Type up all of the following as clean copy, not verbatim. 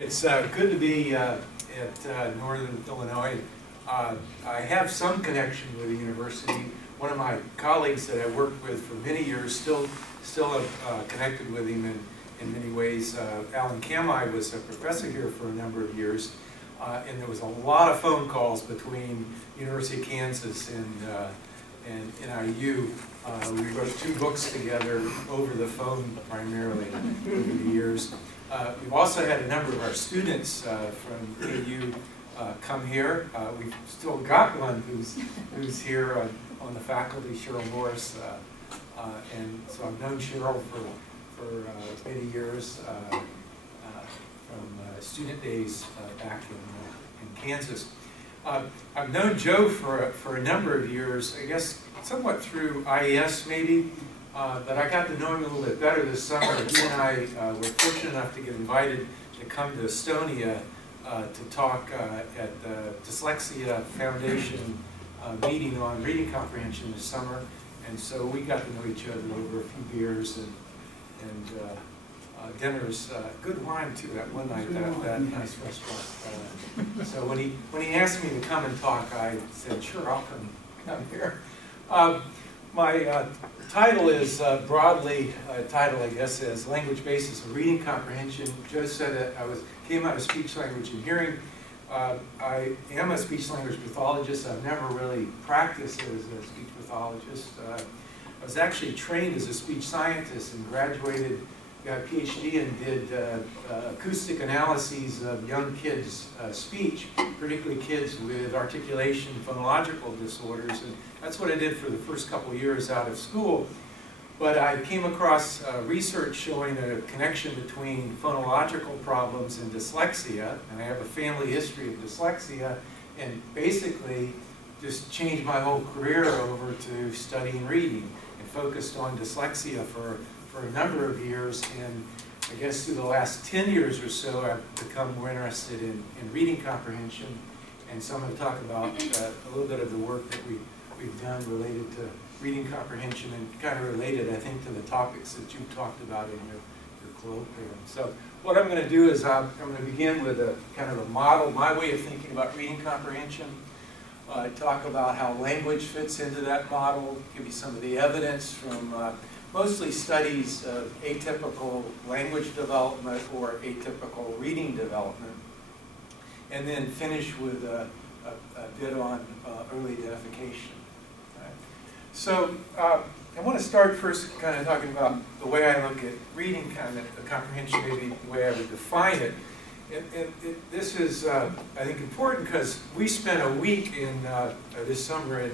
It's good to be at Northern Illinois. I have some connection with the university. One of my colleagues that I worked with for many years, still connected with him in many ways. Alan Kamai was a professor here for a number of years, and there was a lot of phone calls between University of Kansas and NIU. We wrote 2 books together over the phone primarily over the years. We've also had a number of our students from KU come here. We've still got one who's here on the faculty, Cheryl Morris, and so I've known Cheryl for many years from student days back in Kansas. I've known Joe for a number of years, I guess somewhat through IES maybe. But I got to know him a little bit better this summer. He and I were fortunate enough to get invited to come to Estonia to talk at the Dyslexia Foundation meeting on reading comprehension this summer. And so we got to know each other over a few beers and dinners. Good wine too that one night at that nice restaurant. So when he asked me to come and talk, I said, sure, I'll come here. My title is broadly titled, I guess, as Language Basis of Reading Comprehension. Joe said that I came out of speech, language, and hearing. I am a speech language pathologist. I've never really practiced as a speech pathologist. I was actually trained as a speech scientist and graduated, got a PhD, and did acoustic analyses of young kids' speech, particularly kids with articulation, phonological disorders, and that's what I did for the first couple of years out of school. But I came across research showing a connection between phonological problems and dyslexia, and I have a family history of dyslexia, and basically just changed my whole career over to studying reading and focused on dyslexia for a number of years, and I guess through the last 10 years or so I've become more interested in reading comprehension, and so I'm going to talk about a little bit of the work that we've done related to reading comprehension and kind of related, I think, to the topics that you've talked about in your colloquium. So what I'm going to do is I'm going to begin with a kind of a model, my way of thinking about reading comprehension. Talk about how language fits into that model, give you some of the evidence from mostly studies of atypical language development or atypical reading development, and then finish with a bit on early identification. Right? So I want to start first kind of talking about the way I look at reading kind of the comprehension, maybe the way I would define it. This is, I think, important because we spent a week in this summer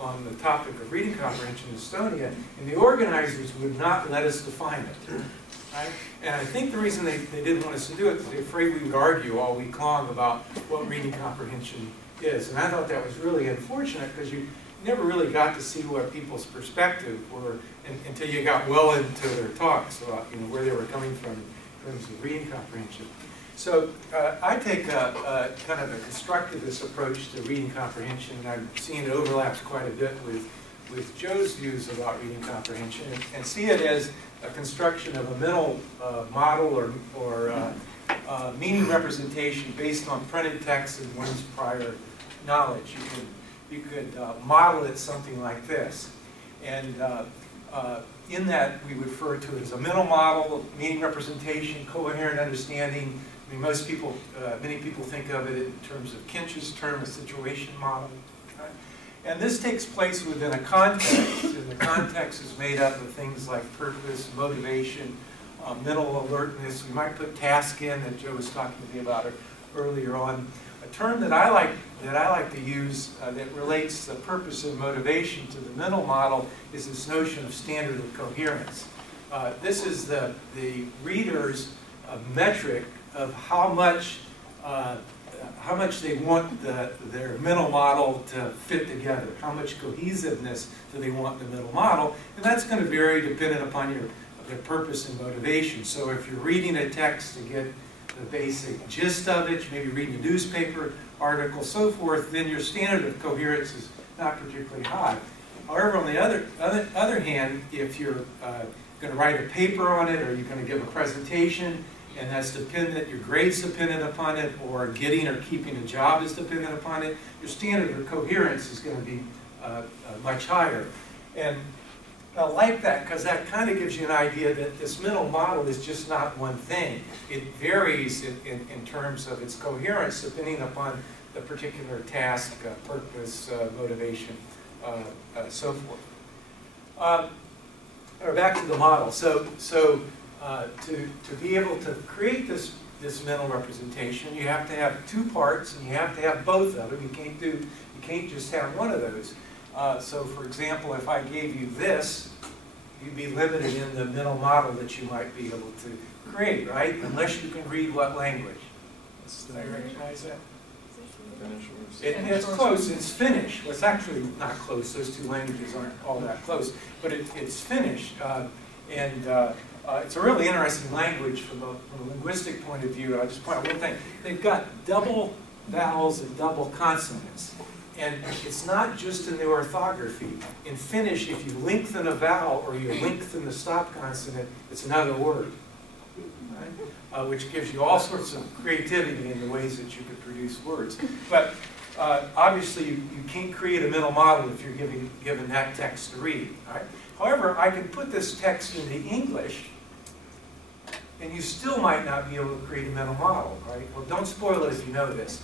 on the topic of reading comprehension in Estonia, and the organizers would not let us define it. Right? And I think the reason they didn't want us to do it is they're afraid we would argue all week long about what reading comprehension is. And I thought that was really unfortunate because you never really got to see what people's perspective were until you got well into their talks about where they were coming from in terms of reading comprehension. So I take a kind of a constructivist approach to reading comprehension, and I've seen it overlaps quite a bit with Joe's views about reading comprehension, and see it as a construction of a mental model or meaning representation based on printed text and one's prior knowledge. You could model it something like this, and in that we refer to it as a mental model, meaning representation, coherent understanding. I mean, many people think of it in terms of Kinch's term, a situation model. Right? And this takes place within a context, and the context is made up of things like purpose, motivation, mental alertness. We might put task in that Joe was talking to me about earlier on. A term that I like to use that relates the purpose and motivation to the mental model is this notion of standard of coherence. This is the reader's metric of how much they want their mental model to fit together, how much cohesiveness do they want in the mental model, and that's going to vary dependent upon their purpose and motivation. So if you're reading a text to get the basic gist of it, you may be reading a newspaper article, so forth, then your standard of coherence is not particularly high. However, on the other hand, if you're going to write a paper on it, or you're going to give a presentation, and that's dependent, your grade's dependent upon it, or getting or keeping a job is dependent upon it, your standard of coherence is going to be much higher. And I like that because that kind of gives you an idea that this mental model is just not one thing. It varies in terms of its coherence depending upon the particular task, purpose, motivation, so forth. Or back to the model. So to be able to create this mental representation, you have to have two parts, and you have to have both of them. You can't just have one of those. So, for example, if I gave you this, you'd be limited in the mental model that you might be able to create, right? Unless you can read what language. Did I recognize that? It's close. It's Finnish. Well, it's actually not close. Those two languages aren't all that close. But it's Finnish. It's a really interesting language from a linguistic point of view. I'll just point out one thing. They've got double vowels and double consonants. And it's not just in the orthography. In Finnish, if you lengthen a vowel or you lengthen the stop consonant, it's another word, right? Which gives you all sorts of creativity in the ways that you could produce words. But obviously, you can't create a mental model if you're given that text to read. Right? However, I can put this text into English, and you still might not be able to create a mental model. Right? Well, don't spoil it if you know this.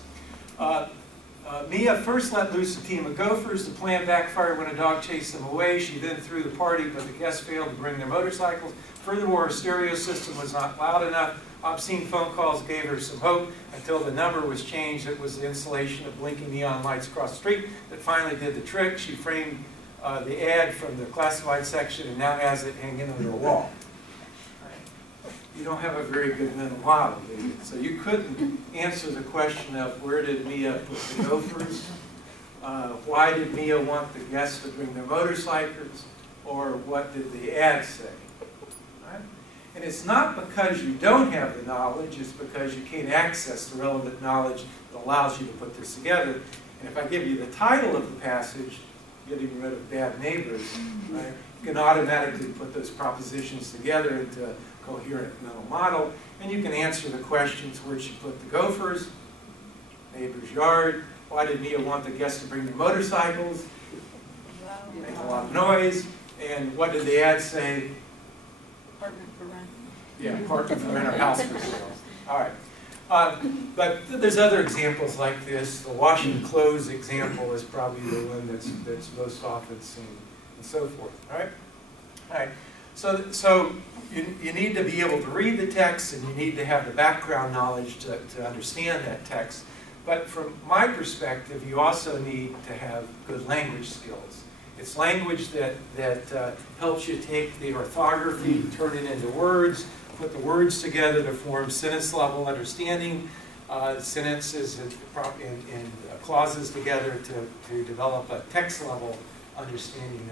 Mia first let loose a team of gophers. The plan backfired when a dog chased them away. She then threw the party, but the guests failed to bring their motorcycles. Furthermore, her stereo system was not loud enough. Obscene phone calls gave her some hope until the number was changed. It was the installation of blinking neon lights across the street that finally did the trick. She framed the ad from the classified section and now has it hanging under a wall. You don't have a very good mental model, do you? So you couldn't answer the question of where did Mia put the gophers, why did Mia want the guests to bring their motorcycles, or what did the ad say? Right? And it's not because you don't have the knowledge, it's because you can't access the relevant knowledge that allows you to put this together. And if I give you the title of the passage, getting rid of bad neighbors, right, you can automatically put those propositions together into a coherent mental model, and you can answer the questions: where'd she put the gophers? Neighbor's yard. Why did Mia want the guests to bring their motorcycles? Make a lot of noise. And what did the ad say? Apartment for rent. Yeah, apartment for rent or house for sale. All right. But there's other examples like this. The washing clothes example is probably the one that's most often seen, and so forth. All right. All right. So you need to be able to read the text, and you need to have the background knowledge to understand that text. But from my perspective, you also need to have good language skills. It's language that helps you take the orthography, turn it into words, put the words together to form sentence-level understanding, sentences and clauses together to develop a text-level understanding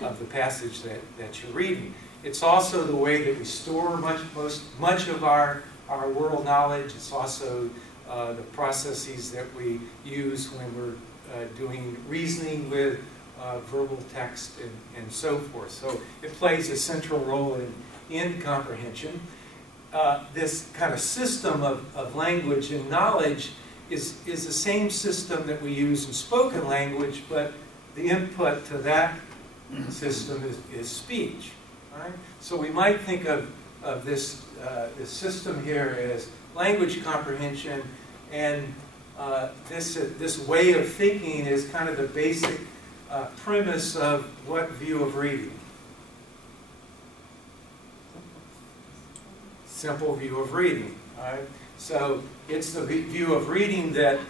of the passage that you're reading. It's also the way that we store much of our world knowledge. It's also the processes that we use when we're doing reasoning with verbal text and so forth. So it plays a central role in comprehension. This kind of system of language and knowledge is the same system that we use in spoken language, but the input to that system is speech. Right? So we might think of this system here as language comprehension, and this way of thinking is kind of the basic premise of what view of reading? Simple view of reading. Right? So it's the view of reading that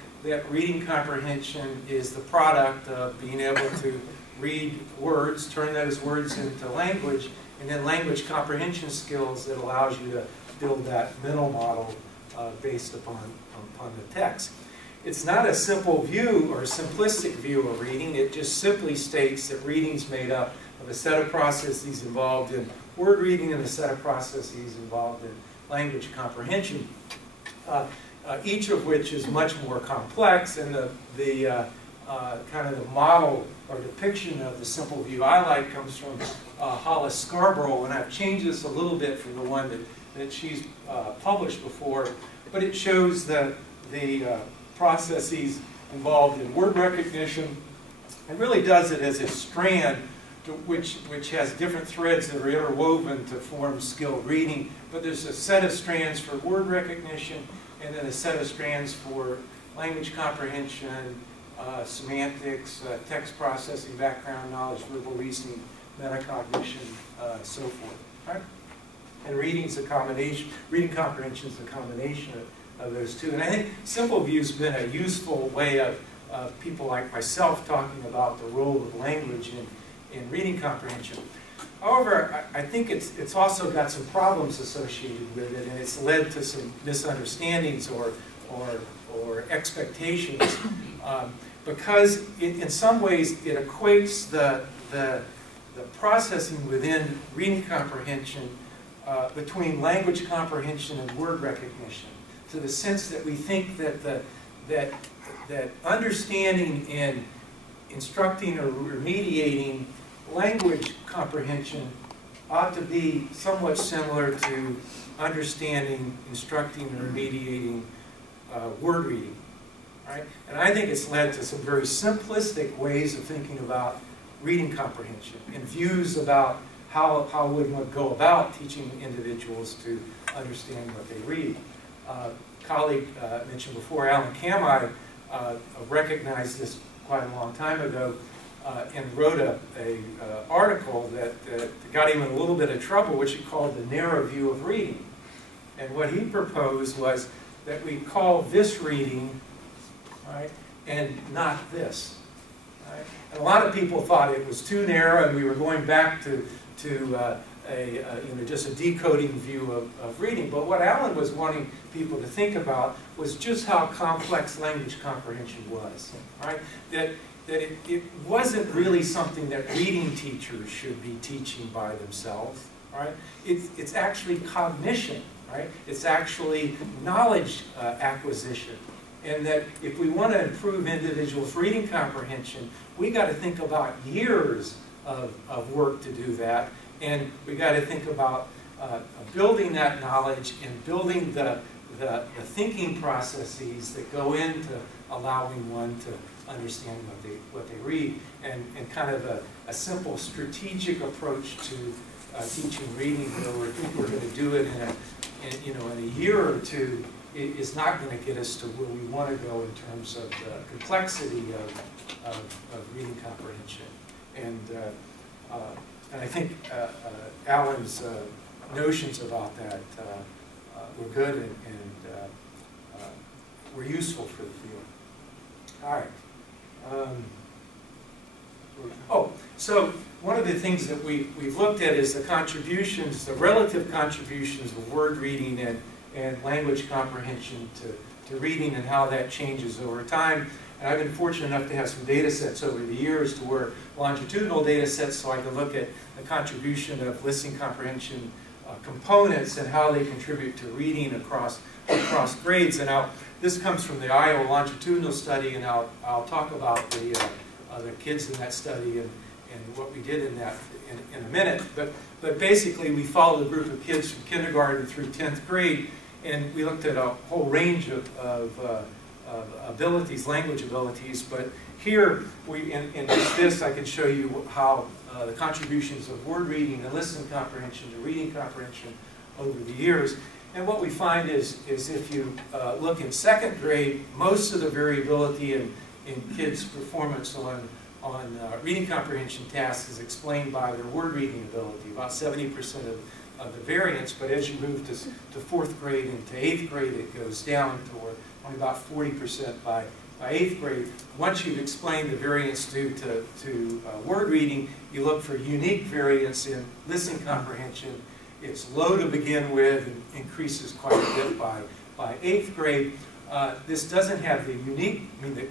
reading comprehension is the product of being able to read words, turn those words into language, and then language comprehension skills that allows you to build that mental model based upon the text. It's not a simple view or a simplistic view of reading. It just simply states that reading is made up of a set of processes involved in word reading and a set of processes involved in language comprehension, each of which is much more complex, and the kind of the model or depiction of the simple view I like comes from Hollis Scarborough, and I've changed this a little bit from the one that she's published before, but it shows the processes involved in word recognition. It really does it as a strand which has different threads that are interwoven to form skilled reading, but there's a set of strands for word recognition and then a set of strands for language comprehension, semantics, text processing, background knowledge, verbal reasoning, metacognition, so forth. Right? And reading comprehension is a combination of those two. And I think simple view has been a useful way of people like myself talking about the role of language in reading comprehension. However, I think it's also got some problems associated with it, and it's led to some misunderstandings or expectations, because in some ways it equates the processing within reading comprehension between language comprehension and word recognition, to the sense that we think that that understanding and instructing or mediating language comprehension ought to be somewhat similar to understanding, instructing, or mediating word reading. Right? And I think it's led to some very simplistic ways of thinking about reading comprehension and views about how would one go about teaching individuals to understand what they read. A colleague mentioned before, Alan Kamai, recognized this quite a long time ago and wrote an article that got him in a little bit of trouble, which he called the narrow view of reading. And what he proposed was that we call this reading, right, and not this. Right? And a lot of people thought it was too narrow, and we were going back to just a decoding view of reading. But what Alan was wanting people to think about was just how complex language comprehension was. Right? That it wasn't really something that reading teachers should be teaching by themselves. Right? It's actually cognition. Right? It's actually knowledge acquisition. And that if we want to improve individuals' reading comprehension, we got to think about years of work to do that. And we got to think about building that knowledge and building the thinking processes that go into allowing one to understand what they read. And kind of a simple strategic approach to teaching reading, where we think we're going to do it in a year or two, is not going to get us to where we want to go in terms of the complexity of reading comprehension. And I think Alan's notions about that were good and were useful for the field. All right. So one of the things that we've looked at is the contributions, the relative contributions of word reading and language comprehension to reading, and how that changes over time. And I've been fortunate enough to have some data sets over the years to where longitudinal data sets, so I can look at the contribution of listening comprehension components and how they contribute to reading across grades. And this comes from the Iowa longitudinal study, and I'll talk about the kids in that study and what we did in that in a minute. But basically, we followed a group of kids from kindergarten through 10th grade, and we looked at a whole range of abilities, language abilities. But here, in this, I can show you how the contributions of word reading and listening comprehension to reading comprehension over the years. And what we find is if you look in 2nd grade, most of the variability in kids' performance on reading comprehension tasks is explained by their word reading ability, about 70% of the variance. But as you move to 4th grade and to 8th grade, it goes down toward only about 40% by 8th grade. Once you've explained the variance due to word reading, you look for unique variance in listening comprehension. It's low to begin with and increases quite a bit by 8th grade. This doesn't have the unique,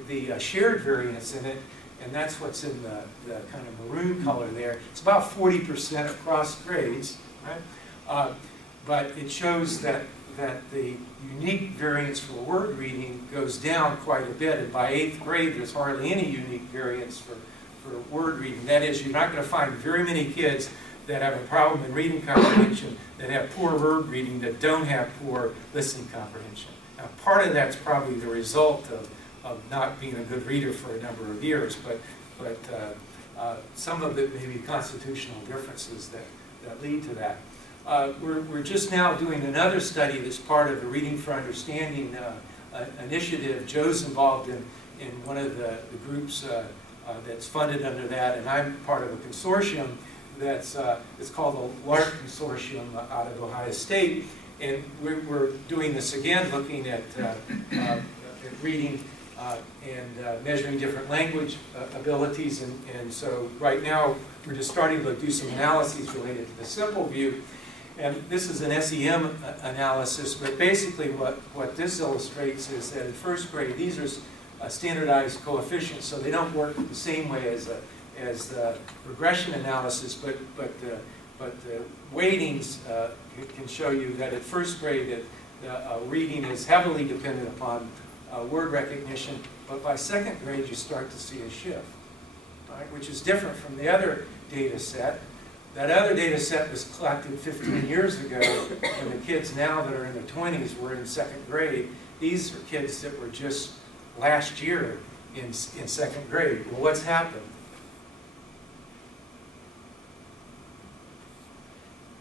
the shared variance in it, and that's what's in the kind of maroon color there. It's about 40% across grades, right? But it shows that that the unique variance for word reading goes down quite a bit, and by 8th grade there's hardly any unique variance for word reading. That is, you're not going to find very many kids that have a problem in reading comprehension that have poor word reading that don't have poor listening comprehension. Now, part of that's probably the result of not being a good reader for a number of years, but some of it may be constitutional differences that lead to that. We're just now doing another study that's part of the Reading for Understanding initiative. Joe's involved in one of the groups that's funded under that, and I'm part of a consortium that's it's called the LARC Consortium out of Ohio State, and we're doing this again, looking at reading and measuring different language abilities, and so right now we're just starting to do some analyses related to the simple view. And this is an SEM analysis, but basically what this illustrates is that in first grade, these are standardized coefficients, so they don't work the same way as the regression analysis, but the weightings can show you that at first grade that reading is heavily dependent upon word recognition, but by second grade you start to see a shift, right, which is different from the other data set. That other data set was collected 15 years ago, and the kids now that are in their 20s were in second grade. These are kids that were just last year in second grade. Well, what's happened?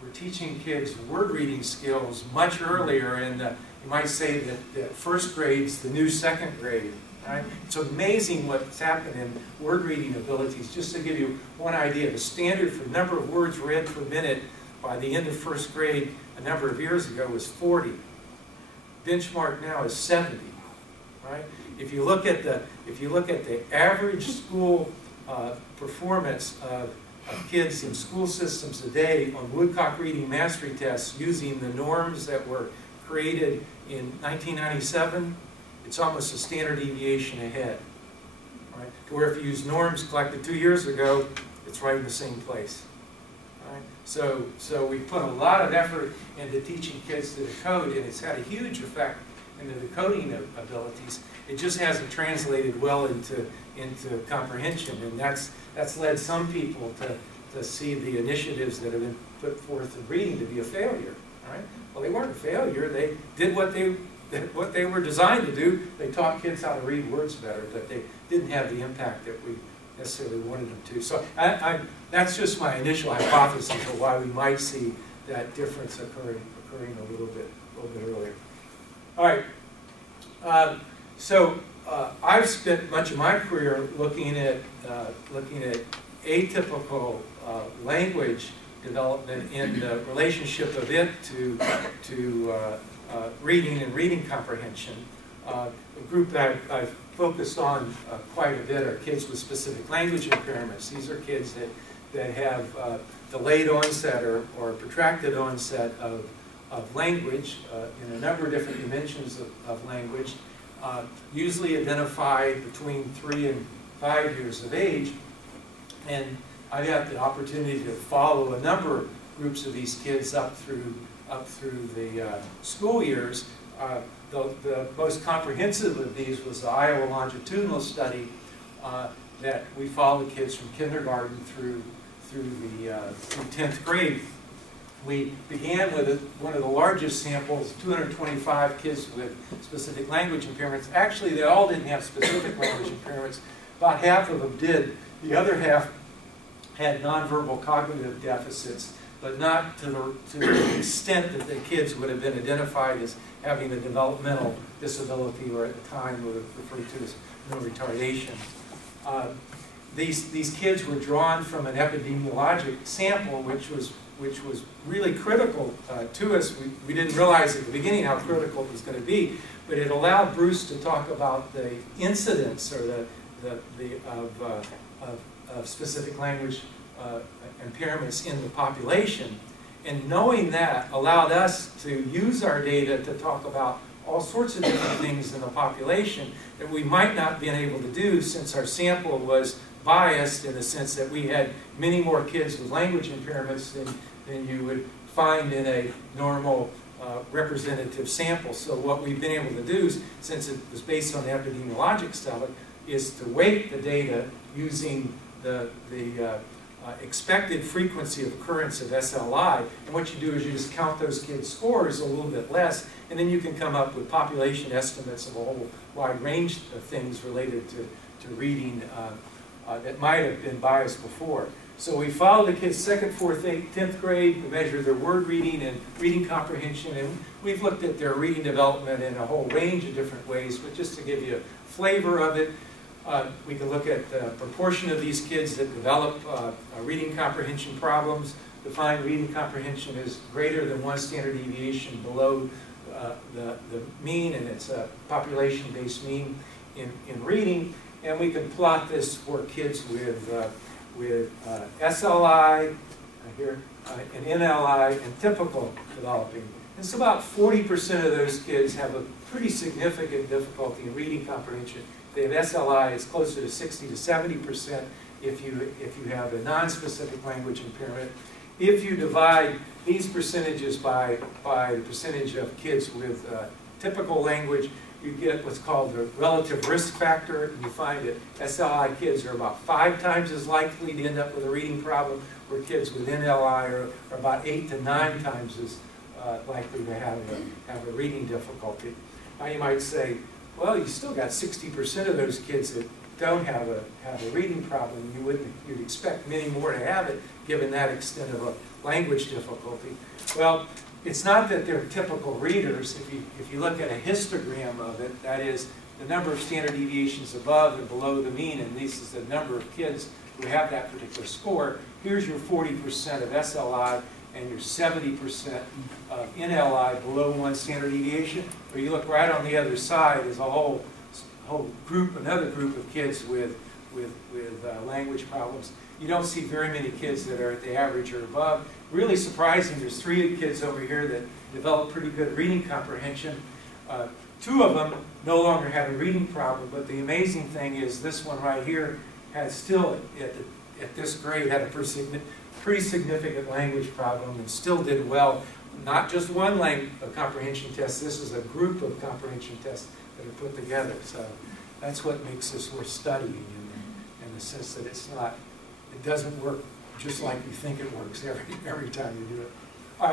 We're teaching kids word reading skills much earlier, and you might say that first grade's the new second grade. Right? It's amazing what's happened in word reading abilities. Just to give you one idea, the standard for number of words read per minute by the end of first grade a number of years ago was 40. Benchmark now is 70. Right? If you look at the average school performance of kids in school systems today on Woodcock reading mastery tests using the norms that were created in 1997, it's almost a standard deviation ahead, right? To where if you use norms collected 2 years ago, it's right in the same place, right? So we put a lot of effort into teaching kids to decode, and it's had a huge effect in the decoding abilities. It just hasn't translated well into comprehension, and that's led some people to see the initiatives that have been put forth in reading to be a failure, right? Well, they weren't a failure. They did what they were designed to do. They taught kids how to read words better, but they didn't have the impact that we necessarily wanted them to. So that's just my initial hypothesis of why we might see that difference occurring a little bit earlier. All right. I've spent much of my career looking at atypical language development in the relationship of it to reading and reading comprehension. A group that I've focused on quite a bit are kids with specific language impairments. These are kids that have delayed onset or protracted onset of language in a number of different dimensions of language, usually identified between 3 and 5 years of age. And I've had the opportunity to follow a number of groups of these kids up through the school years. The most comprehensive of these was the Iowa longitudinal study that we followed kids from kindergarten through 10th grade. We began with one of the largest samples, 225 kids with specific language impairments. Actually, they all didn't have specific language impairments. About half of them did. The other half had nonverbal cognitive deficits, but not to the extent that the kids would have been identified as having a developmental disability, or at the time were referred to as mental retardation. These kids were drawn from an epidemiologic sample, which was really critical to us. We didn't realize at the beginning how critical it was going to be, but it allowed Bruce to talk about the incidence or of specific language impairments in the population. And knowing that allowed us to use our data to talk about all sorts of different things in the population that we might not have been able to do, since our sample was biased in the sense that we had many more kids with language impairments than you would find in a normal representative sample. So what we've been able to do, since it was based on the epidemiologic study, is to weight the data using the expected frequency of occurrence of SLI. And what you do is you just count those kids' scores a little bit less, and then you can come up with population estimates of a whole wide range of things related to reading that might have been biased before. So we follow the kids 2nd, 4th, 8th, 10th grade to measure their word reading and reading comprehension, and we've looked at their reading development in a whole range of different ways, but just to give you a flavor of it, we can look at the proportion of these kids that develop reading comprehension problems. Defined reading comprehension is greater than 1 standard deviation below the mean, and it's a population-based mean in reading. And we can plot this for kids with SLI here, and NLI, and typical developing. It's about 40% of those kids have a pretty significant difficulty in reading comprehension. If they have SLI, it's closer to 60 to 70% if you have a non-specific language impairment. If you divide these percentages by the percentage of kids with typical language, you get what's called the relative risk factor, and you find that SLI kids are about 5 times as likely to end up with a reading problem, where kids with NLI are about 8 to 9 times as likely to have a reading difficulty. Now you might say, well, you still got 60% of those kids that don't have a reading problem. You'd expect many more to have it, given that extent of a language difficulty. Well, it's not that they're typical readers. If you look at a histogram of it, that is the number of standard deviations above and below the mean, and this is the number of kids who have that particular score. Here's your 40% of SLI and your 70% of NLI below 1 standard deviation. Where you look right on the other side is a whole group, another group of kids with language problems. You don't see very many kids that are at the average or above. Really surprising, there's 3 kids over here that develop pretty good reading comprehension. 2 of them no longer have a reading problem, but the amazing thing is this one right here has still, at this grade, had a pretty significant language problem and still did well. Not just one comprehension test, this is a group of comprehension tests that are put together. So that's what makes this worth studying in the sense that it doesn't work just like you think it works every time you do it. All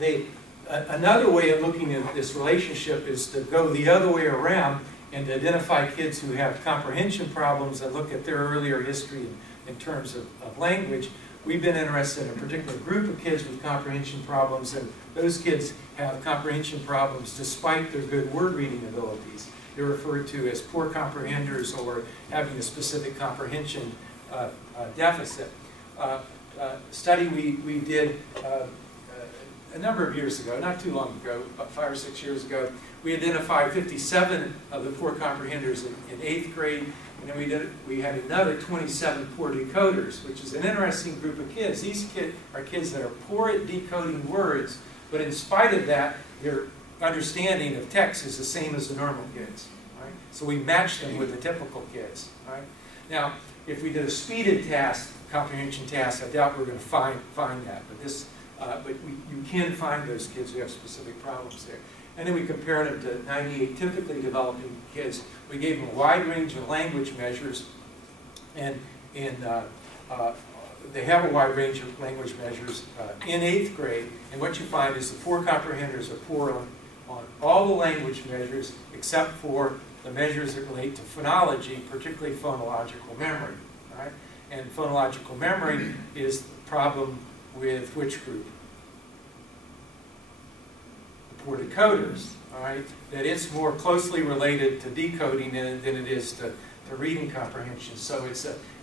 right. Another way of looking at this relationship is to go the other way around and to identify kids who have comprehension problems and look at their earlier history in terms of language. We've been interested in a particular group of kids with comprehension problems, and those kids have comprehension problems despite their good word reading abilities. They're referred to as poor comprehenders or having a specific comprehension deficit. Study we did a number of years ago, not too long ago, about 5 or 6 years ago, we identified 57 of the poor comprehenders in 8th grade, and then we had another 27 poor decoders, which is an interesting group of kids. These are kids that are poor at decoding words, but in spite of that, their understanding of text is the same as the normal kids. Right? So we matched them with the typical kids. Right? Now, if we did a speeded task, comprehension task, I doubt we're going to find that, but you can find those kids who have specific problems there. And then we compared them to 98 typically developing kids. We gave them a wide range of language measures, and they have a wide range of language measures in 8th grade. And what you find is the poor comprehenders are poor on all the language measures except for the measures that relate to phonology, particularly phonological memory. Right? And phonological memory is the problem with which group? The poor decoders. All right? That it's more closely related to decoding than it is to reading comprehension. So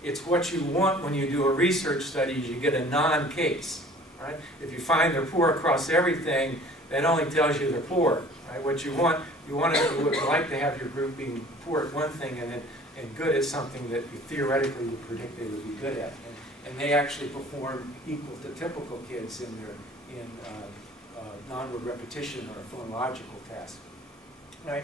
it's what you want when you do a research study is you get a non-case. Right? If you find they're poor across everything, that only tells you they're poor. Right? What you would like to have your group being poor at one thing and good at something that you theoretically would predict they would be good at. And they actually perform equal to typical kids in non-word repetition or phonological tasks. Right?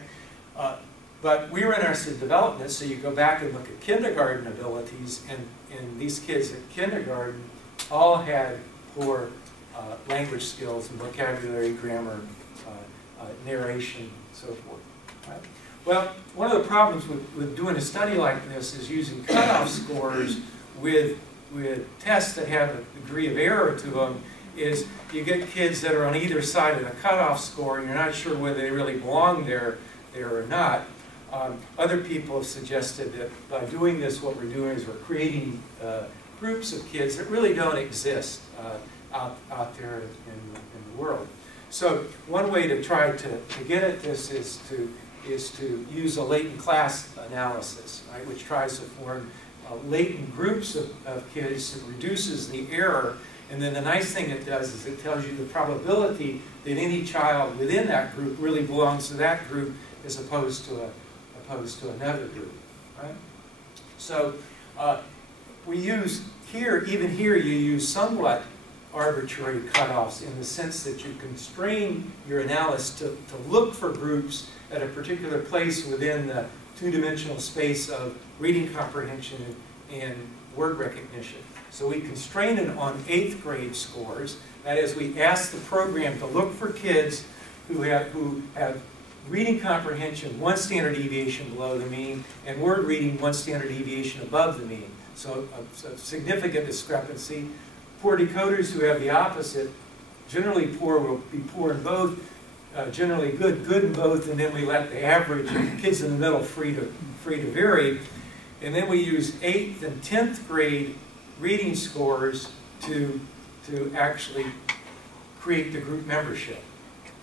But we were interested in development, so you go back and look at kindergarten abilities, and these kids at kindergarten all had poor language skills and vocabulary, grammar, narration, so forth. Right? Well, one of the problems with doing a study like this is using cutoff scores with tests that have a degree of error to them. Is you get kids that are on either side of the cutoff score, and you're not sure whether they really belong there or not. Other people have suggested that by doing this, what we're doing is we're creating groups of kids that really don't exist out there in the world. So one way to try to get at this is to use a latent class analysis, right, which tries to form latent groups of kids that reduces the error. And then the nice thing it does is it tells you the probability that any child within that group really belongs to that group as opposed to another group. Right? So we use here, even here, you use somewhat arbitrary cutoffs in the sense that you constrain your analysis to look for groups at a particular place within the two-dimensional space of reading comprehension and word recognition. So we constrain it on 8th grade scores. That is, we ask the program to look for kids who have reading comprehension 1 standard deviation below the mean and word reading 1 standard deviation above the mean. So a significant discrepancy. Poor decoders who have the opposite, generally poor will be poor in both, generally good in both, and then we let the average kids in the middle free to vary. And then we use 8th and 10th grade reading scores to actually create the group membership.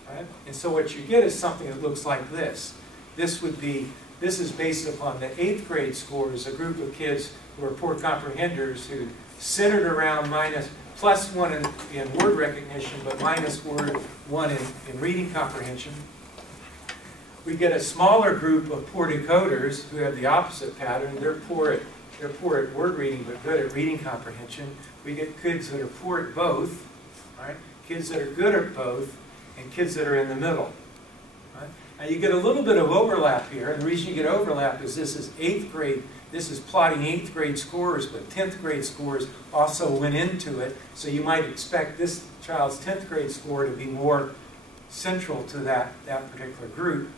Right? And so what you get is something that looks like this. This is based upon the 8th grade scores, a group of kids who are poor comprehenders who centered around +1 in word recognition, but -1 in reading comprehension. We get a smaller group of poor decoders who have the opposite pattern. They're poor at word reading, but good at reading comprehension. We get kids that are poor at both, right? Kids that are good at both, and kids that are in the middle. Right? Now you get a little bit of overlap here, and the reason you get overlap is this is 8th grade. This is plotting 8th grade scores, but 10th grade scores also went into it. So you might expect this child's 10th grade score to be more central to that particular group.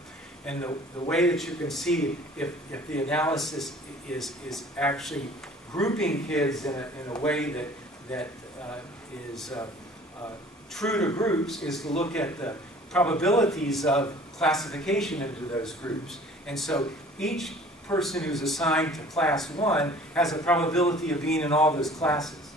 And the way that you can see if the analysis is actually grouping kids in a way that is true to groups is to look at the probabilities of classification into those groups. And so each person who's assigned to class 1 has a probability of being in all those classes.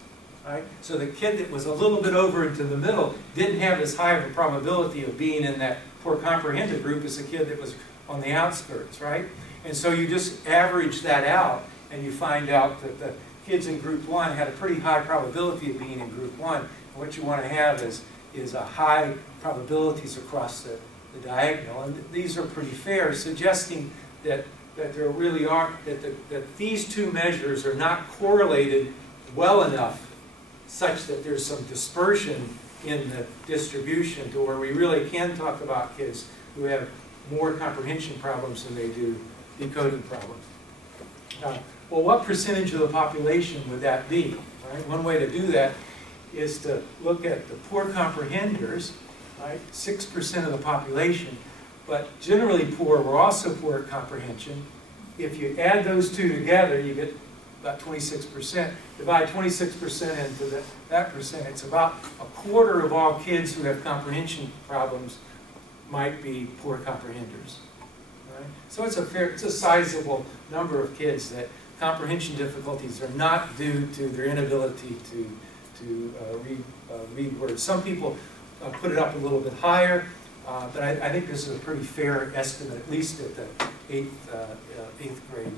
Right? So the kid that was a little bit over into the middle didn't have as high of a probability of being in that poor comprehended group as the kid that was on the outskirts, right? And so you just average that out, and you find out that the kids in group 1 had a pretty high probability of being in group 1. And what you want to have is a high probabilities across the diagonal. And these are pretty fair, suggesting that there really are, that these two measures are not correlated well enough such that there's some dispersion in the distribution to where we really can talk about kids who have more comprehension problems than they do decoding problems. Well, what percentage of the population would that be? Right? One way to do that is to look at the poor comprehenders, right? 6% of the population, but generally poor were also poor at comprehension. If you add those two together, you get about 26%. Divide 26% into that percent, it's about a quarter of all kids who have comprehension problems might be poor comprehenders. Right? So it's a sizable number of kids that comprehension difficulties are not due to their inability to read words. Some people put it up a little bit higher, but I think this is a pretty fair estimate, at least at the 8th grade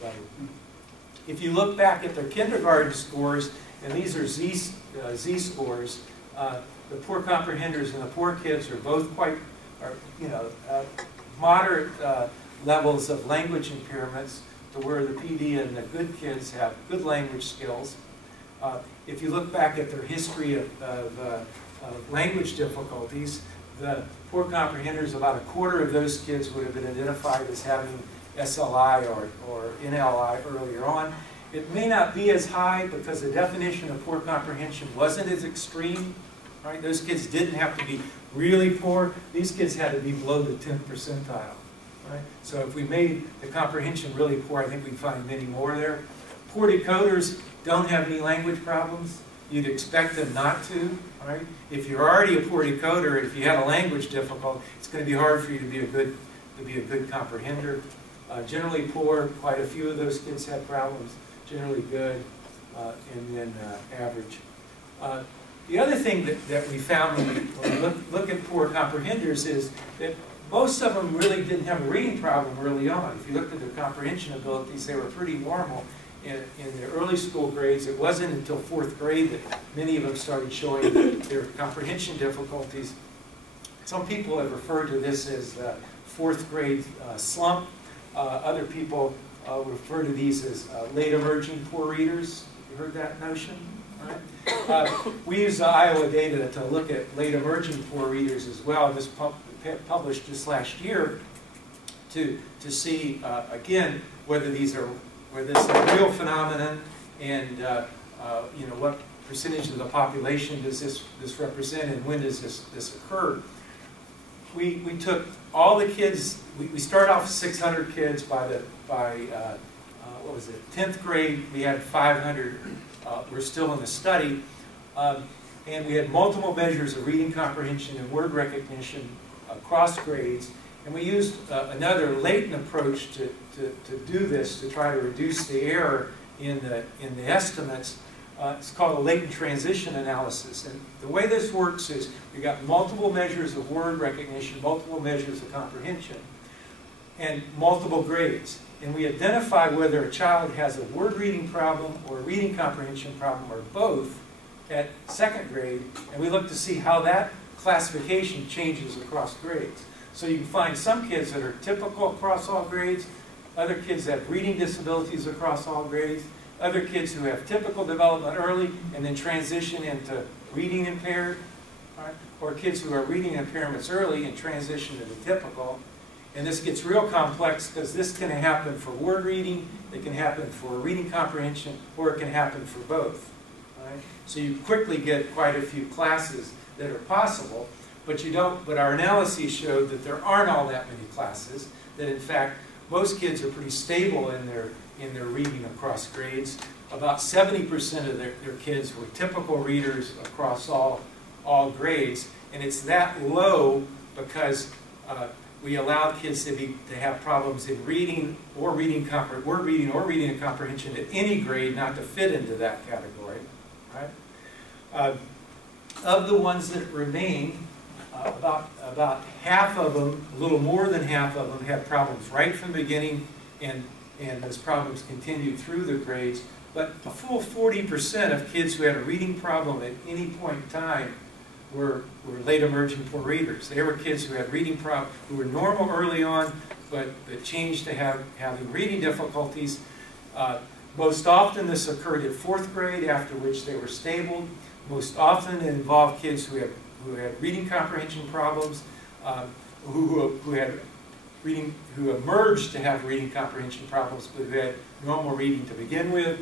level. If you look back at their kindergarten scores, and these are Z scores, the poor comprehenders and the poor kids are both moderate levels of language impairments, to where the PD and the good kids have good language skills. If you look back at their history of language difficulties, the poor comprehenders, about a quarter of those kids would have been identified as having SLI or NLI earlier on. It may not be as high because the definition of poor comprehension wasn't as extreme right? Those kids didn't have to be really poor. These kids had to be below the 10th percentile, right? So if we made the comprehension really poor, I think we'd find many more there. Poor decoders don't have any language problems. You'd expect them not to, right? If you're already a poor decoder, if you have a language difficult, it's going to be hard for you to be a good comprehender. Generally poor, quite a few of those kids have problems. Generally good, and then average. The other thing that we found when we look at poor comprehenders is that most of them really didn't have a reading problem early on. If you looked at their comprehension abilities, they were pretty normal in their early school grades. It wasn't until 4th grade that many of them started showing their comprehension difficulties. Some people have referred to this as 4th grade slump. Other people refer to these as late emerging poor readers. You heard that notion? Right? We use Iowa data to look at late emerging poor readers as well. This published just last year to see again whether this is a real phenomenon, and you know, what percentage of the population does this represent, and when does this occur? We took all the kids. We started off with 600 kids. By what was it, 10th grade, we had 500. We're still in the study, and we had multiple measures of reading comprehension and word recognition across grades. And we used another latent approach to do this, to try to reduce the error in the estimates. It's called a latent transition analysis. And the way this works is we got multiple measures of word recognition, multiple measures of comprehension, and multiple grades. And we identify whether a child has a word reading problem or a reading comprehension problem or both at 2nd grade. And we look to see how that classification changes across grades. So you can find some kids that are typical across all grades, other kids that have reading disabilities across all grades, other kids who have typical development early and then transition into reading impaired, right? Or kids who are reading impairments early and transition to the typical. And this gets real complex because this can happen for word reading, it can happen for reading comprehension, or it can happen for both. Right? So you quickly get quite a few classes that are possible, but you don't. But our analyses showed that there aren't all that many classes. That in fact most kids are pretty stable in their reading across grades. About 70% of their kids were typical readers across all grades, and it's that low because we allowed kids to have problems in reading or word reading or reading and comprehension at any grade, not to fit into that category. Right? Of the ones that remain, about half of them, a little more than half of them, had problems right from the beginning, and those problems continued through the grades. But a full 40% of kids who had a reading problem at any point in time were late emerging poor readers. They were kids who had reading problems, who were normal early on, but changed to having reading difficulties. Most often this occurred at 4th grade, after which they were stable. Most often it involved kids who had reading comprehension problems, who emerged to have reading comprehension problems, but who had normal reading to begin with.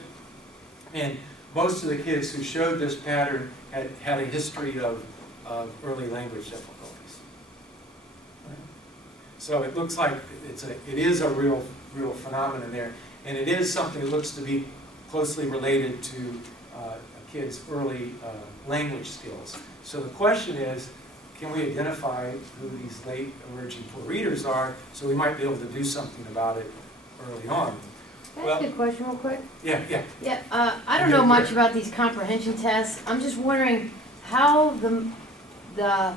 And most of the kids who showed this pattern had a history of early language difficulties. Right? So it looks like it is a real phenomenon there, and it is something that looks to be closely related to a kid's early language skills. So the question is, can we identify who these late emerging poor readers are, so we might be able to do something about it early on? Can I ask you a question real quick? Yeah. I don't know much about these comprehension tests. I'm just wondering how the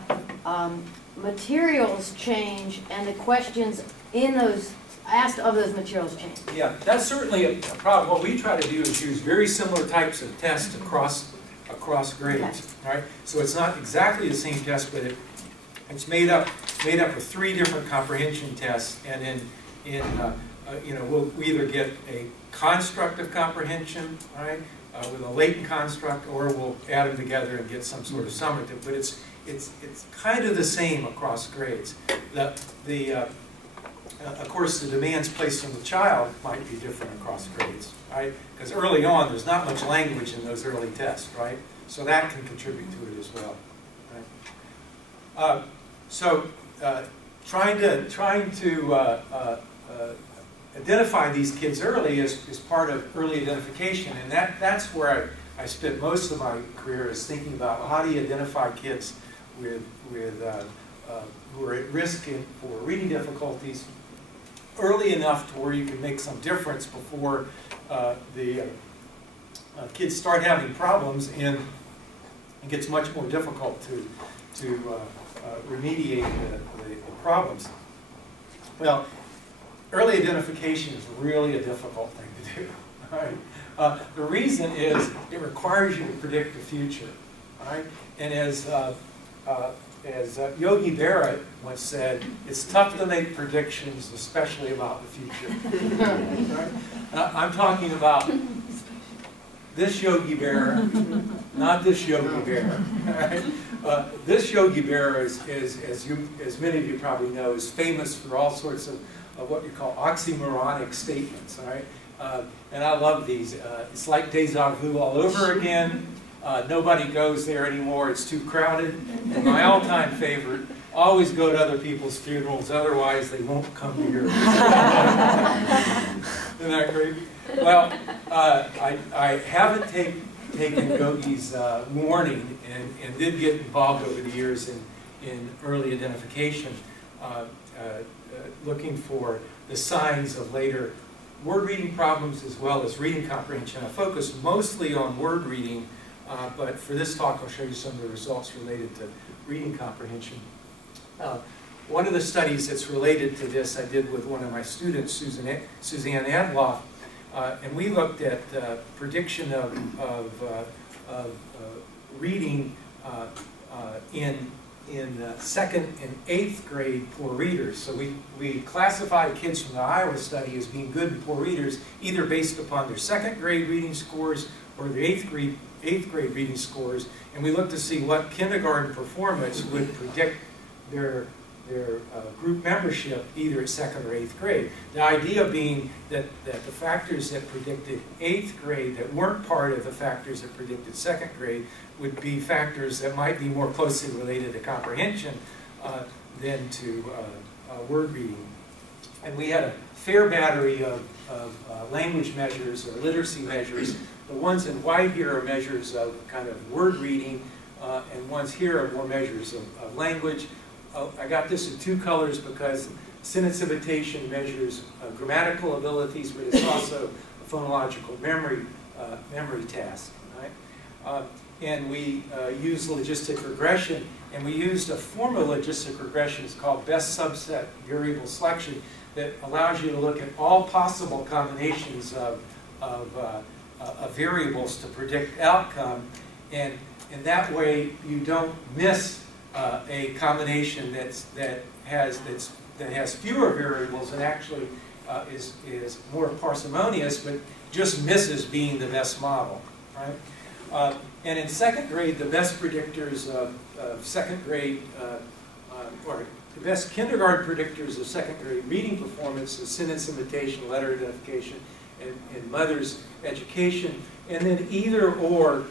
materials change and the questions in those asked of those materials change. Yeah, that's certainly a problem. What we try to do is use very similar types of tests across grades. Okay. Right? So it's not exactly the same test, but it's made up of 3 different comprehension tests, and we'll either get a construct of comprehension, right, with a latent construct, or we'll add them together and get some sort of summative. But it's kind of the same across grades. Of course, the demands placed on the child might be different across grades, right? Because early on, there's not much language in those early tests, right? So that can contribute to it as well. Right? Trying to identify these kids early is part of early identification, and that's where I spent most of my career, is thinking about, well, how do you identify kids who are at risk for reading difficulties early enough to where you can make some difference before the kids start having problems, and it gets much more difficult to remediate the problems. Well, early identification is really a difficult thing to do. Right? The reason is it requires you to predict the future. Right? And as Yogi Berra once said, it's tough to make predictions, especially about the future. Right? I'm talking about this Yogi Berra, not this Yogi Berra. Right? This Yogi Berra as many of you probably know, is famous for all sorts of what you call oxymoronic statements. All right? And I love these. It's like deja vu all over again. Nobody goes there anymore. It's too crowded. And my all-time favorite, always go to other people's funerals, otherwise they won't come to yours. Isn't that great? Well, I haven't taken Yogi's warning and did get involved over the years in early identification, looking for the signs of later word reading problems as well as reading comprehension. I focus mostly on word reading, but for this talk I'll show you some of the results related to reading comprehension. One of the studies that's related to this I did with one of my students, Suzanne Adloff, and we looked at prediction of reading in 2nd and 8th grade poor readers. So we classified kids from the Iowa study as being good and poor readers, either based upon their 2nd grade reading scores or their 8th grade reading scores, and we looked to see what kindergarten performance would predict their group membership either at 2nd or 8th grade. The idea being that the factors that predicted 8th grade that weren't part of the factors that predicted 2nd grade would be factors that might be more closely related to comprehension than to word reading. And we had a fair battery of language measures or literacy measures. The ones in white here are measures of kind of word reading, and ones here are more measures of language. I got this in 2 colors because sentence imitation measures grammatical abilities, but it's also a phonological memory task. Right? And we used logistic regression, and we used a form of logistic regression. It's called best subset variable selection that allows you to look at all possible combinations of variables to predict outcome, and in that way you don't miss a combination that has fewer variables and actually is more parsimonious, but just misses being the best model. Right? And in 2nd grade, the best predictors of 2nd grade, or the best kindergarten predictors of 2nd grade reading performance is sentence imitation, letter identification, and mother's education, and then either or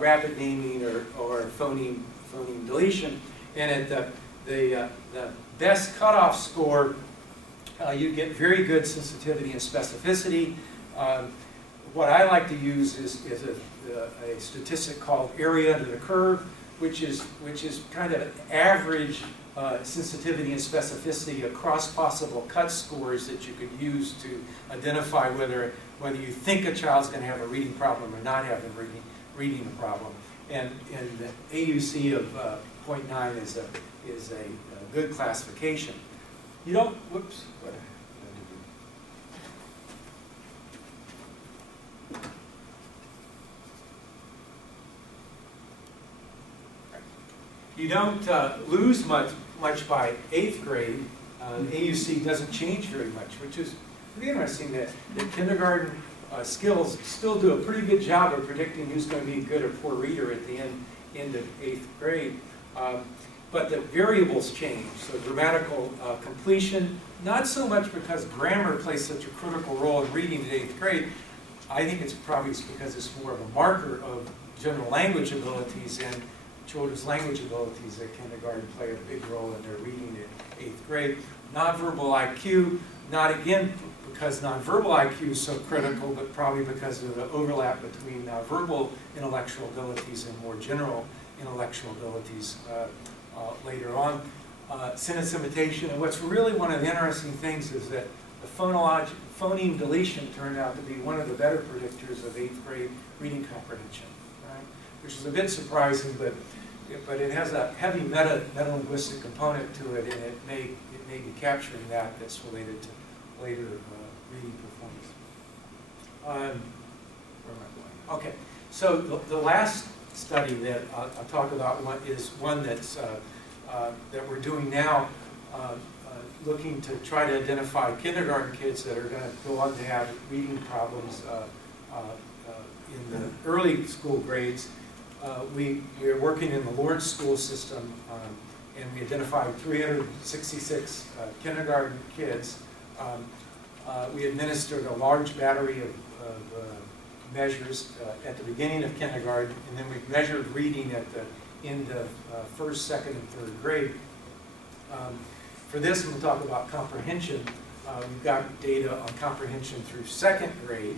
rapid naming or phoneme deletion. And at the best cutoff score, you get very good sensitivity and specificity. What I like to use is a statistic called area under the curve, which is kind of an average sensitivity and specificity across possible cut scores that you could use to identify whether you think a child's going to have a reading problem or not have a reading problem. And the AUC of 0.9 is a good classification. You don't, whoops, what did I do? You don't lose much by 8th grade. AUC doesn't change very much, which is pretty interesting that kindergarten skills still do a pretty good job of predicting who's going to be a good or poor reader at the end of 8th grade. But the variables change. So grammatical completion, not so much because grammar plays such a critical role in reading in 8th grade. I think it's probably because it's more of a marker of general language abilities, children's language abilities at kindergarten play a big role in their reading in 8th grade. Nonverbal IQ, not again because nonverbal IQ is so critical, but probably because of the overlap between verbal intellectual abilities and more general intellectual abilities later on. Sentence imitation, and what's really one of the interesting things is that the phoneme deletion turned out to be one of the better predictors of 8th grade reading comprehension, right? Which is a bit surprising, but it has a heavy meta-linguistic component to it, and it may be capturing that's related to later reading performance. Where am I going? Okay, so the last study that I'll talk about is one that's that we're doing now, looking to try to identify kindergarten kids that are going to go on to have reading problems in the early school grades. We are working in the Lawrence school system, and we identified 366 kindergarten kids. We administered a large battery of measures at the beginning of kindergarten, and then we measured reading at the end of 1st, 2nd, and 3rd grade. For this, we'll talk about comprehension. We've got data on comprehension through 2nd grade.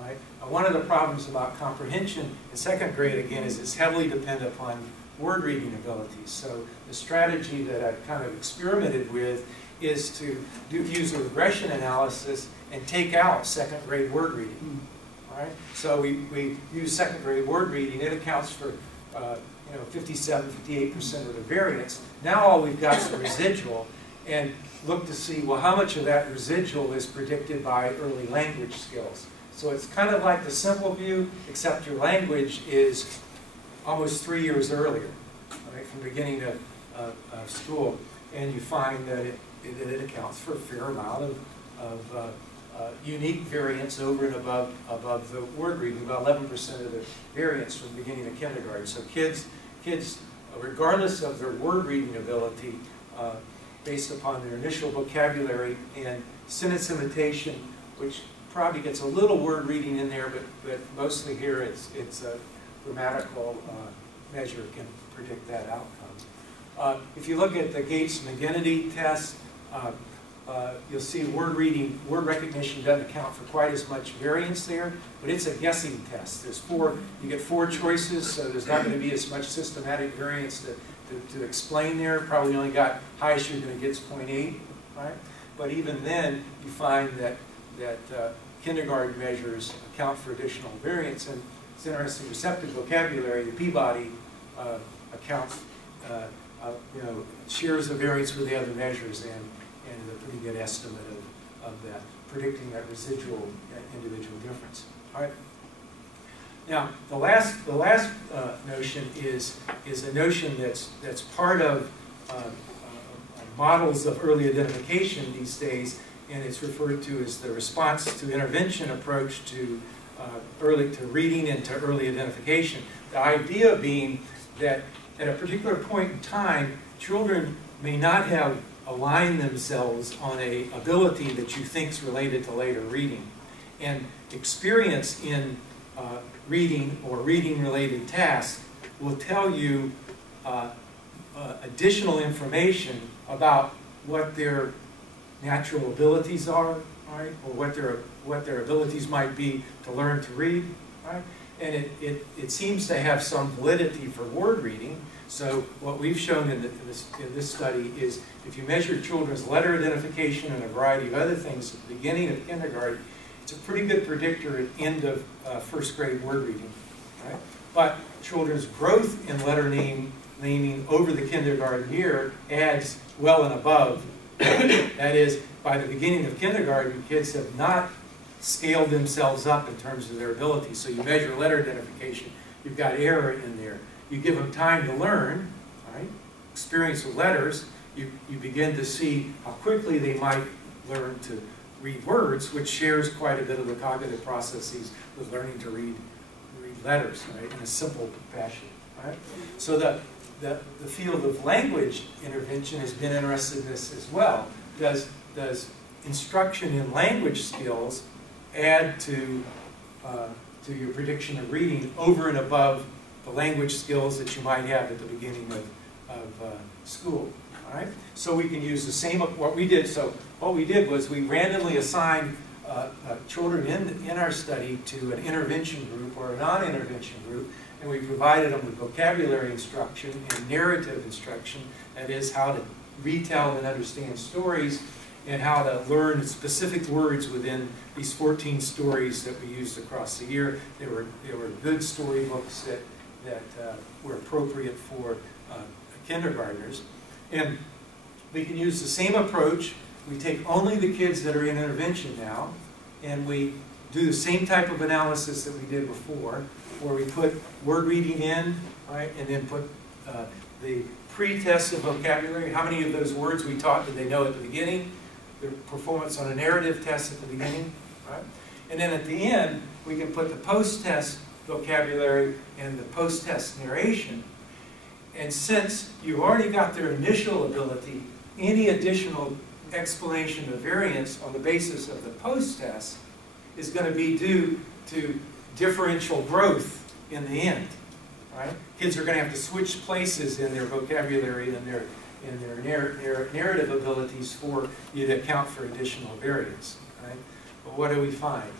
Right? One of the problems about comprehension in 2nd grade, again, is it's heavily dependent upon word reading abilities. So the strategy that I've kind of experimented with is to use a regression analysis and take out 2nd grade word reading. Right? So we use 2nd grade word reading. It accounts for 57, 58% of the variance. Now all we've got is a residual, and look to see, well, how much of that residual is predicted by early language skills. So it's kind of like the simple view, except your language is almost 3 years earlier, right, from the beginning of school, and you find that it accounts for a fair amount of unique variance over and above the word reading, about 11% of the variance from the beginning of kindergarten. So kids, regardless of their word reading ability, based upon their initial vocabulary and sentence imitation, which probably gets a little word reading in there, but mostly here it's a grammatical measure can predict that outcome. If you look at the Gates-McGinnity test, you'll see word recognition doesn't account for quite as much variance there, but it's a guessing test. You get 4 choices, so there's not going to be as much systematic variance to explain there. Probably only got highest you're going to get is 0.8, right? But even then, you find that kindergarten measures account for additional variance, and it's interesting. Receptive vocabulary, the Peabody accounts, shares the variance with the other measures, and is a pretty good estimate of that, predicting that residual individual difference. All right. Now, the last notion is a notion that's part of models of early identification these days, and it's referred to as the response to intervention approach to reading and to early identification. The idea being that at a particular point in time, children may not have aligned themselves on an ability that you think is related to later reading. And experience in reading or reading-related tasks will tell you additional information about what their natural abilities are, right, or what their abilities might be to learn to read, right? And it seems to have some validity for word reading. So what we've shown in this study is if you measure children's letter identification and a variety of other things at the beginning of kindergarten, it's a pretty good predictor at the end of 1st grade word reading, right? But children's growth in letter naming over the kindergarten year adds well and above. That is, by the beginning of kindergarten, kids have not scaled themselves up in terms of their ability. So you measure letter identification, you've got error in there. You give them time to learn, right? Experience with letters, you begin to see how quickly they might learn to read words, which shares quite a bit of the cognitive processes with learning to read letters, right, in a simple fashion, right? So the field of language intervention has been interested in this as well. Does instruction in language skills add to your prediction of reading over and above the language skills that you might have at the beginning of school. All right? So we can use the same, what we did was we randomly assigned children in our study to an intervention group or a non-intervention group, and we provided them with vocabulary instruction and narrative instruction, that is, how to retell and understand stories, and how to learn specific words within these 14 stories that we used across the year. They were good storybooks that were appropriate for kindergartners. And we can use the same approach. We take only the kids that are in intervention now, and we do the same type of analysis that we did before, where we put word reading in, right, and then put the pre-test of vocabulary. How many of those words we taught did they know at the beginning? Their performance on a narrative test at the beginning, right? And then at the end, we can put the post-test vocabulary and the post-test narration. And since you've already got their initial ability, any additional explanation of variance on the basis of the post-test is going to be due to differential growth in the end, right? Kids are going to have to switch places in their vocabulary and their narrative abilities for you to account for additional variance, right? But what do we find?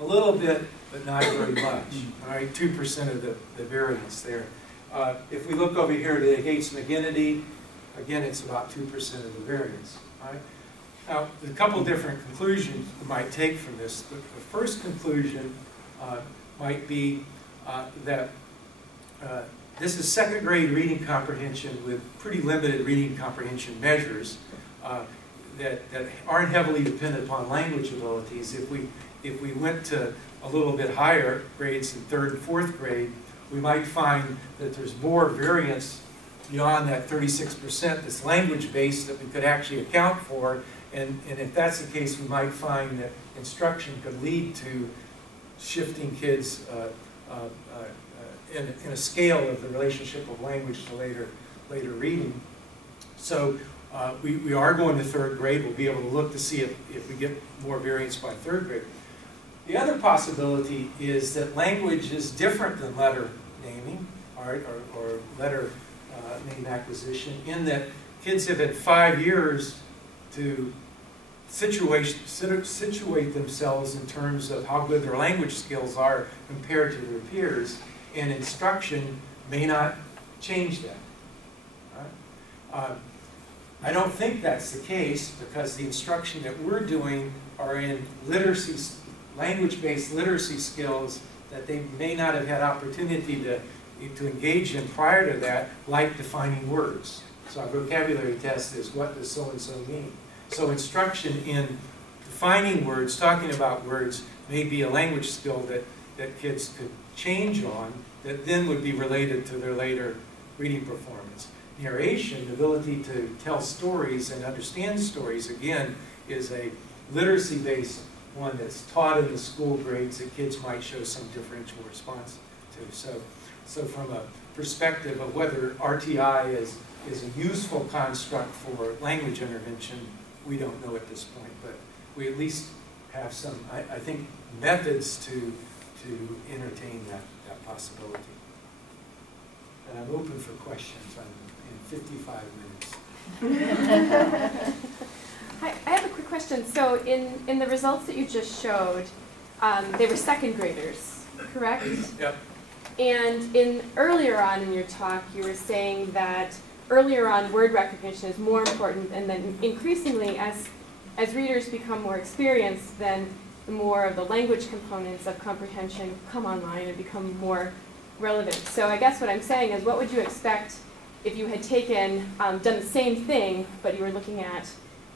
A little bit, but not very much, all right? 2% of the variance there. If we look over here to the Gates-McGinnity, again, it's about 2% of the variance, right? Now, a couple of different conclusions we might take from this. The first conclusion might be that this is second grade reading comprehension with pretty limited reading comprehension measures that aren't heavily dependent upon language abilities. If we went to a little bit higher grades in third and fourth grade, we might find that there's more variance beyond that 36% that's language-based that we could actually account for. And if that's the case, we might find that instruction could lead to shifting kids in a scale of the relationship of language to later reading. So we are going to third grade. We'll be able to look to see if we get more variance by third grade. The other possibility is that language is different than letter naming, all right, or letter name acquisition, in that kids have had 5 years to situate themselves in terms of how good their language skills are compared to their peers, and instruction may not change that. Right? I don't think that's the case, because the instruction that we're doing are in literacy, language-based literacy skills that they may not have had opportunity to engage in prior to that, like defining words. So our vocabulary test is, what does so-and-so mean? So instruction in defining words, talking about words, may be a language skill that kids could change on, that then would be related to their later reading performance. Narration, the ability to tell stories and understand stories, again, is a literacy-based one that's taught in the school grades that kids might show some differential response to. So from a perspective of whether RTI is a useful construct for language intervention, we don't know at this point, but we at least have some, I think, methods to entertain that possibility. And I'm open for questions. I'm in 55 minutes. I have a quick question. So in the results that you just showed, they were second graders, correct? Yep. And earlier on in your talk, you were saying that earlier on word recognition is more important, and then increasingly as readers become more experienced, then the more of the language components of comprehension come online and become more relevant. So I guess what I'm saying is, what would you expect if you had done the same thing, but you were looking at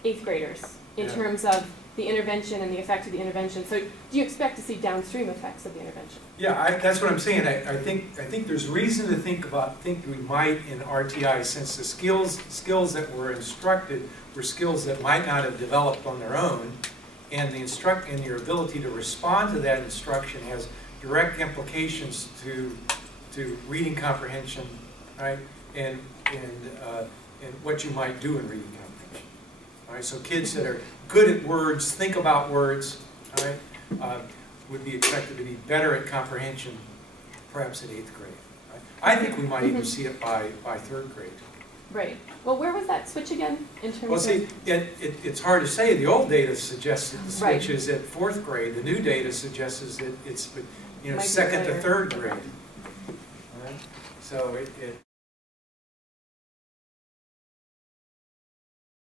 8th graders in terms of the intervention and the effect of the intervention? So do you expect to see downstream effects of the intervention? Yeah, that's what I'm saying. I think there's reason to think we might in RTI, since the skills that were instructed were skills that might not have developed on their own, and your ability to respond to that instruction has direct implications to reading comprehension, right? And what you might do in reading comprehension. All right, so kids that are good at words, think about words, all right, would be expected to be better at comprehension perhaps at 8th grade. Right? I think we might even see it by 3rd grade. Right. Well, where was that switch again in terms Well, see, it's hard to say. The old data suggests that the Right. switch is at 4th grade. The new data suggests that it's, you know, Might be 2nd to later. 3rd grade. All right? So it